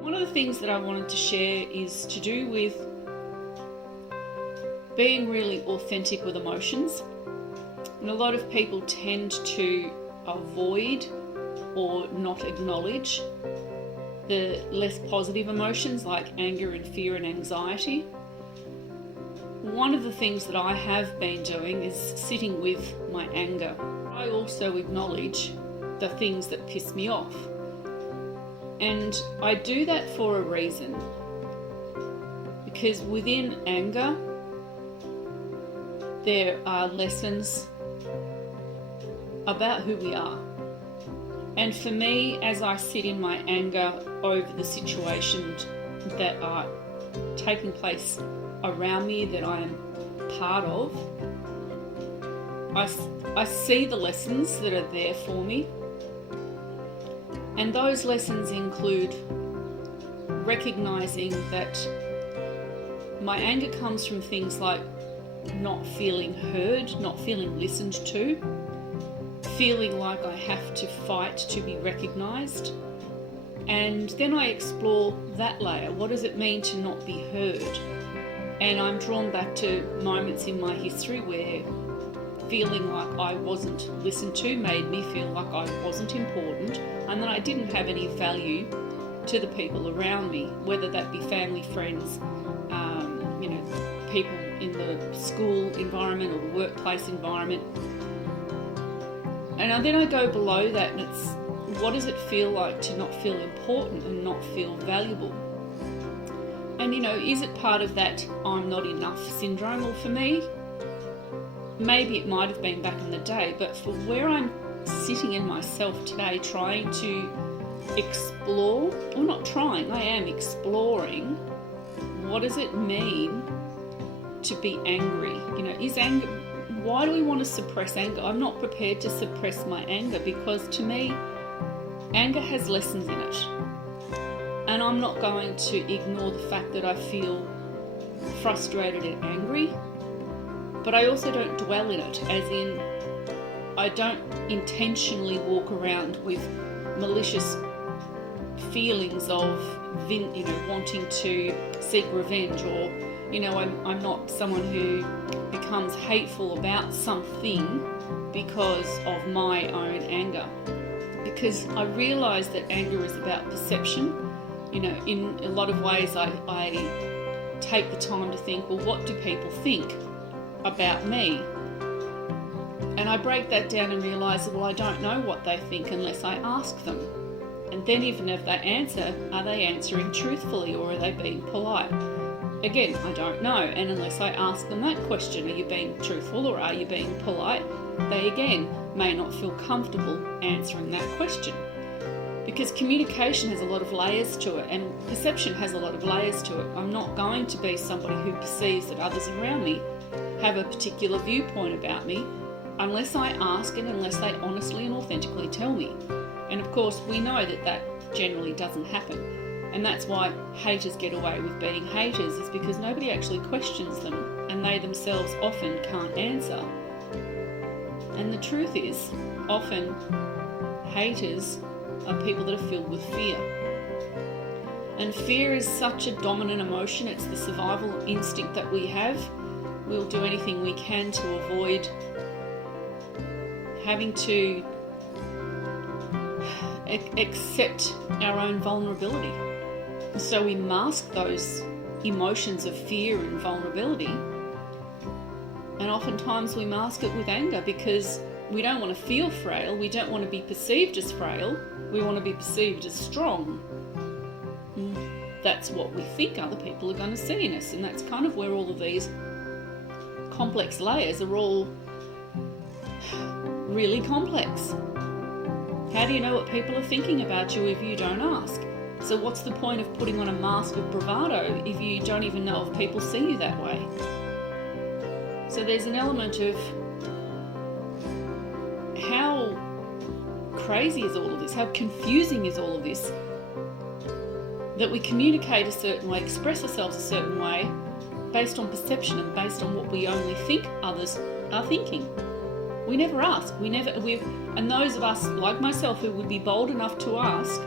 One of the things that I wanted to share is to do with being really authentic with emotions. And a lot of people tend to avoid or not acknowledge the less positive emotions like anger and fear and anxiety. One of the things that I have been doing is sitting with my anger. I also acknowledge the things that piss me off. And I do that for a reason. Because within anger, there are lessons about who we are. And for me, as I sit in my anger over the situations that are taking place around me that I am part of, I see the lessons that are there for me. And those lessons include recognizing that my anger comes from things like not feeling heard, not feeling listened to, feeling like I have to fight to be recognized. And then I explore that layer. What does it mean to not be heard? And I'm drawn back to moments in my history where feeling like I wasn't listened to made me feel like I wasn't important and that I didn't have any value to the people around me, whether that be family, friends, people in the school environment or the workplace environment. And then I go below that and it's, what does it feel like to not feel important and not feel valuable? And is it part of that I'm not enough syndrome? Well, for me, maybe it might have been back in the day, but for where I'm sitting in myself today, trying to explore, or not trying, I am exploring, what does it mean to be angry? Is anger, why do we want to suppress anger? I'm not prepared to suppress my anger because to me, anger has lessons in it. And I'm not going to ignore the fact that I feel frustrated and angry, but I also don't dwell in it, as in I don't intentionally walk around with malicious feelings of wanting to seek revenge, or I'm not someone who becomes hateful about something because of my own anger, because I realise that anger is about perception. In a lot of ways I take the time to think, well, what do people think about me? And I break that down and realise, well, I don't know what they think unless I ask them. And then even if they answer, are they answering truthfully or are they being polite? Again, I don't know. And unless I ask them that question, are you being truthful or are you being polite? They again may not feel comfortable answering that question. Because communication has a lot of layers to it and perception has a lot of layers to it. I'm not going to be somebody who perceives that others around me have a particular viewpoint about me unless I ask and unless they honestly and authentically tell me. And of course, we know that that generally doesn't happen. And that's why haters get away with being haters, is because nobody actually questions them and they themselves often can't answer. And the truth is, often haters are people that are filled with fear. And fear is such a dominant emotion. It's the survival instinct that we have. We'll do anything we can to avoid having to accept our own vulnerability. So we mask those emotions of fear and vulnerability. And oftentimes we mask it with anger because we don't want to feel frail. We don't want to be perceived as frail. We want to be perceived as strong. That's what we think other people are going to see in us. And that's kind of where all of these complex layers are all really complex. How do you know what people are thinking about you if you don't ask? So what's the point of putting on a mask of bravado if you don't even know if people see you that way? So there's an element of how crazy is all of this, how confusing is all of this, that we communicate a certain way, express ourselves a certain way based on perception and based on what we only think others are thinking. We never ask. And those of us, like myself, who would be bold enough to ask,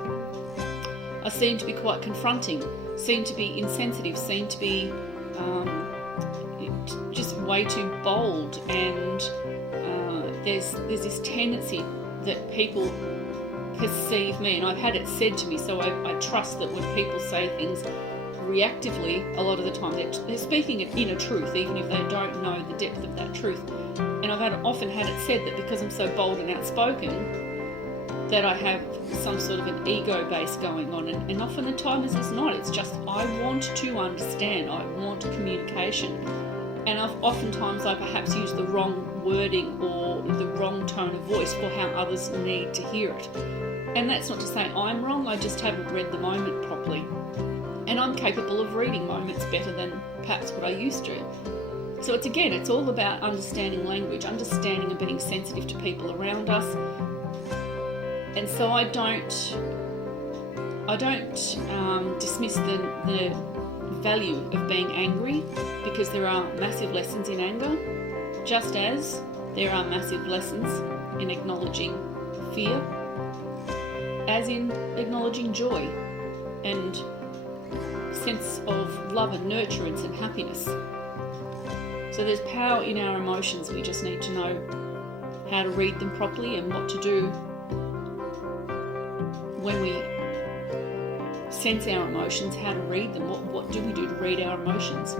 I seem to be quite confronting, seem to be insensitive, seem to be just way too bold, and there's this tendency that people perceive me, and I've had it said to me, so I trust that when people say things reactively, a lot of the time they're speaking it in a truth, even if they don't know the depth of that truth. And I've often had it said that because I'm so bold and outspoken, that I have some sort of an ego base going on, and often the time it's not. It's just I want to understand, I want communication, and oftentimes I perhaps use the wrong wording or the wrong tone of voice for how others need to hear it. And that's not to say I'm wrong, I just haven't read the moment properly. And I'm capable of reading moments better than perhaps what I used to. So it's all about understanding language, understanding and being sensitive to people around us. And so I don't dismiss the value of being angry, because there are massive lessons in anger, just as there are massive lessons in acknowledging fear, as in acknowledging joy and sense of love and nurturance and happiness. So there's power in our emotions. We just need to know how to read them properly and what to do when we sense our emotions, how to read them. What do we do to read our emotions?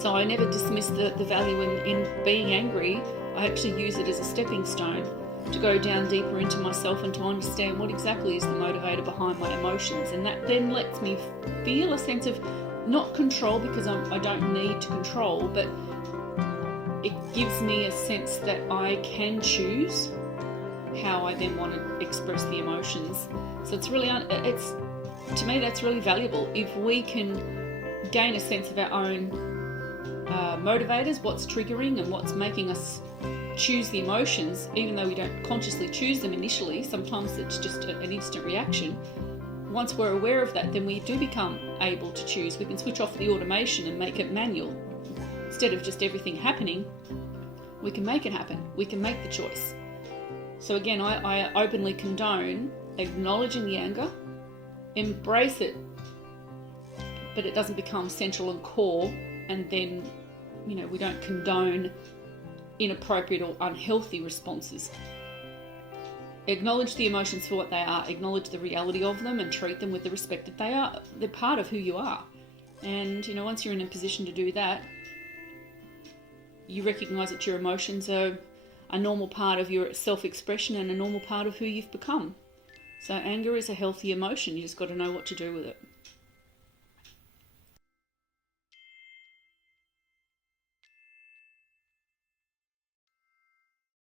So I never dismiss the value in being angry. I actually use it as a stepping stone to go down deeper into myself and to understand what exactly is the motivator behind my emotions. And that then lets me feel a sense of not control, because I don't need to control, but it gives me a sense that I can choose how I then want to express the emotions. So it's really, to me, that's really valuable. If we can gain a sense of our own motivators, what's triggering and what's making us choose the emotions, even though we don't consciously choose them initially, sometimes it's just an instant reaction. Once we're aware of that, then we do become able to choose. We can switch off the automation and make it manual. Instead of just everything happening, we can make it happen. We can make the choice. So again, I openly condone acknowledging the anger, embrace it, but it doesn't become central and core, and then, we don't condone inappropriate or unhealthy responses. Acknowledge the emotions for what they are, acknowledge the reality of them, and treat them with the respect that they are. They're part of who you are. And, once you're in a position to do that, you recognise that your emotions are a normal part of your self-expression and a normal part of who you've become. So anger is a healthy emotion. You just got to know what to do with it.